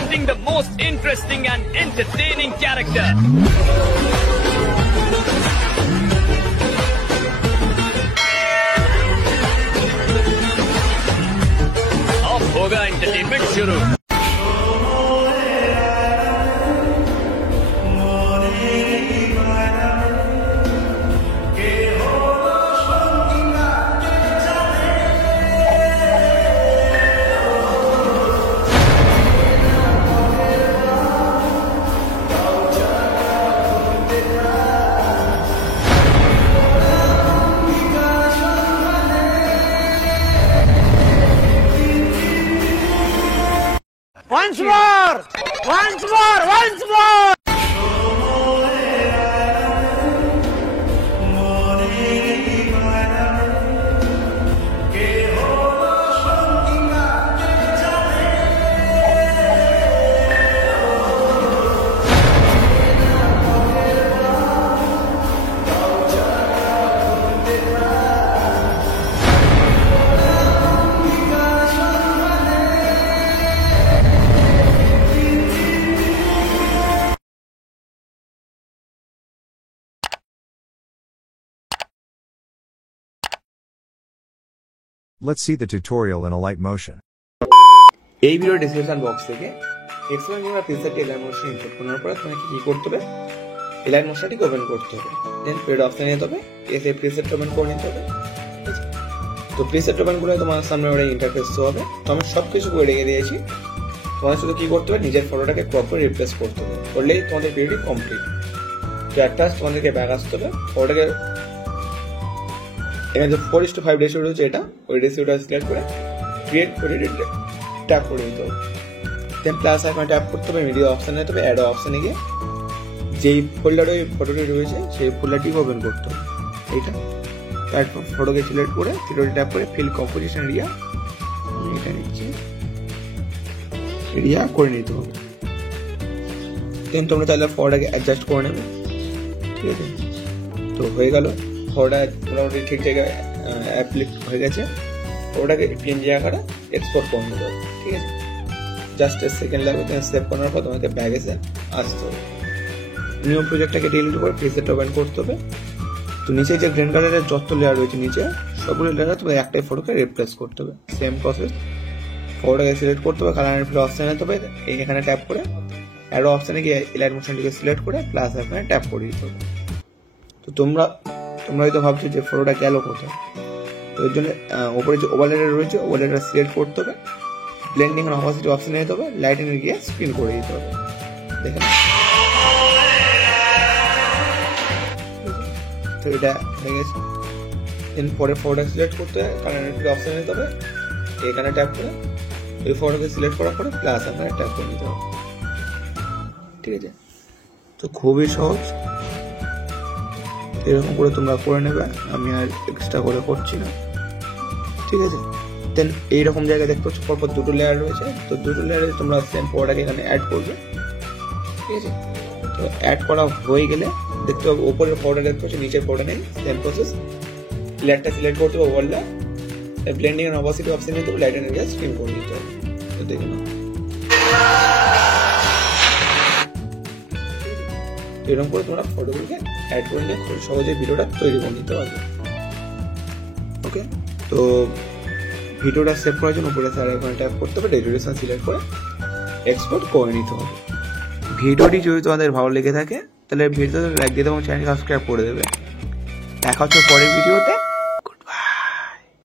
presenting the most interesting and entertaining character. अब होगा entertainment शुरू। Once more! Once more! Once more! Let's see the tutorial in a light motion. এই video description box থেকে explain কিংবা প্রিসেটকে align motion input করার পর তোমাকে কি করতে হবে, এলাইন মোশনটিকে ওপেন করতে হবে, দেন প্রিড অপশন নিতে হবে, এসে প্রিসেট ওপেন করে নিতে হবে। তো প্রিসেট ওপেন করে তোমার সামনে ওটা ইন্টারফেস শো হবে। তো আমি সব কিছু করে রেখে দিয়েছি, তোমার শুধু কি করতে হবে, নিজের ফটোটাকে প্রপার রিপ্লেস করতে হবে, করলেই তোমাদের ভিডিওটি কমপ্লিট। তো একটা তোমাদেরকে ব্যাক আসতে হবে, ফটোটাকে এখানে যে 4:5 রেশিও রয়েছে এটা, ওই রেশিওটা সিলেক্ট করে ক্রিয়েট করে ট্যাপ করে দিতে হবে। দেন প্লাস আইকনে ট্যাপ করতে হবে, মিডিয়া অপশানে যেতে হবে, অ্যাড অপশানে গিয়ে যেই ফোল্ডারে ওই ফটোটি রয়েছে সেই ফোল্ডারটিকে ওপেন করতে হবে। এইটা তারপর ফটোকে সিলেক্ট করে থ্রিডি ট্যাপ করে ফিল কম্পোজিশন এরিয়া, এটা নিচ্ছে এরিয়া করে নিতে হবে। দেন তোমরা তাহলে ফটোটাকে অ্যাডজাস্ট করে নেবে, ঠিক আছে। তো হয়ে গেল, ফটোটা মোটামুটি ঠিক জায়গায় অ্যাপ্লিক হয়ে গেছে। ওটাকে পিএনজি আকারে এক্সপোর্ট করে নিতে হবে, ঠিক আছে। জাস্ট সেকেন্ড লাগবে, দেন সেভ করার পর তোমাকে ব্যাগে আসতে হবে। নিউ প্রজেক্টটাকে ডিলিট করে প্রিসেট ওপেন করতে হবে। তো নিচে যে গ্রিন কালারের যত লেয়ার রয়েছে নিচে সবগুলো লেয়ার তোমাকে একটাই ফটোকে রিপ্লেস করতে হবে। সেম প্রসেস, ফটোটাকে সিলেক্ট করতে হবে, কালার ফিল অপশানে যেতে হবে, এখানে ট্যাপ করে অ্যারো অপশানে গিয়ে এলাইন মোশনটিকে সিলেক্ট করে প্লাস এখানে ট্যাপ করে দিতে হবে। তো তোমরা হয়তো ভাবছো যে ফটোটা গেল কোথায়, তো এর জন্য ওপরে যে ওভারলেটা রয়েছে ওভারলেটা সিলেক্ট করতে হবে, ব্লেন্ডিং এর অপাসিটি অপশন নিতে হবে, লাইটিং এর গিয়ে স্পিন করে দিতে হবে। দেখেন, তো এটা হয়ে গেছে। দেন পরে ফটোটা সিলেক্ট করতে হবে, কালার অপশন নিতে হবে, এখানে ট্যাপ করে ওই ফটোকে সিলেক্ট করার পরে প্লাস এখানে ট্যাপ করে নিতে হবে, ঠিক আছে। তো খুবই সহজ, এরকম করে তোমরা করে নেবে, আমি আর এক্সট্রা করে করছি না, ঠিক আছে। দেন এইরকম জায়গায় দেখতে পাচ্ছ পরপর দুটো লেয়ার রয়েছে, তো দুটো লেয়ারে তোমরা সেম ফটোটাকে এখানে অ্যাড করবে, ঠিক আছে। তো অ্যাড করা হয়ে গেলে দেখতে হবে উপরের ফটোটা দেখতে পাচ্ছ, নিচের ফটো নেই, সেম প্রসেস, লেয়ারটা সিলেক্ট করতে হবে, ওভারলে ব্লেন্ডিং এর অপাসিটি অপশন নিতে হবে, লাইট এন্ড এরিয়া স্ক্রিন করে দিতে হবে। তো দেখে নাও, এরকম করে তোমরা ফটোগুলোকে অ্যাড করে নিয়ে খুব সহজে ভিডিওটা তৈরি করে নিতে পারবে। ওকে, তো ভিডিওটা সেভ করার জন্য উপরে স্যার এখানে ট্যাপ করতে হবে, রেজুলেশন সিলেক্ট করে এক্সপোর্ট করে নিতে হবে। ভিডিওটি যদি তোমাদের ভালো লেগে থাকে তাহলে ভিডিওতে লাইক দিয়ে দেবে এবং চ্যানেল সাবস্ক্রাইব করে দেবে। দেখা হচ্ছে পরের ভিডিওতে।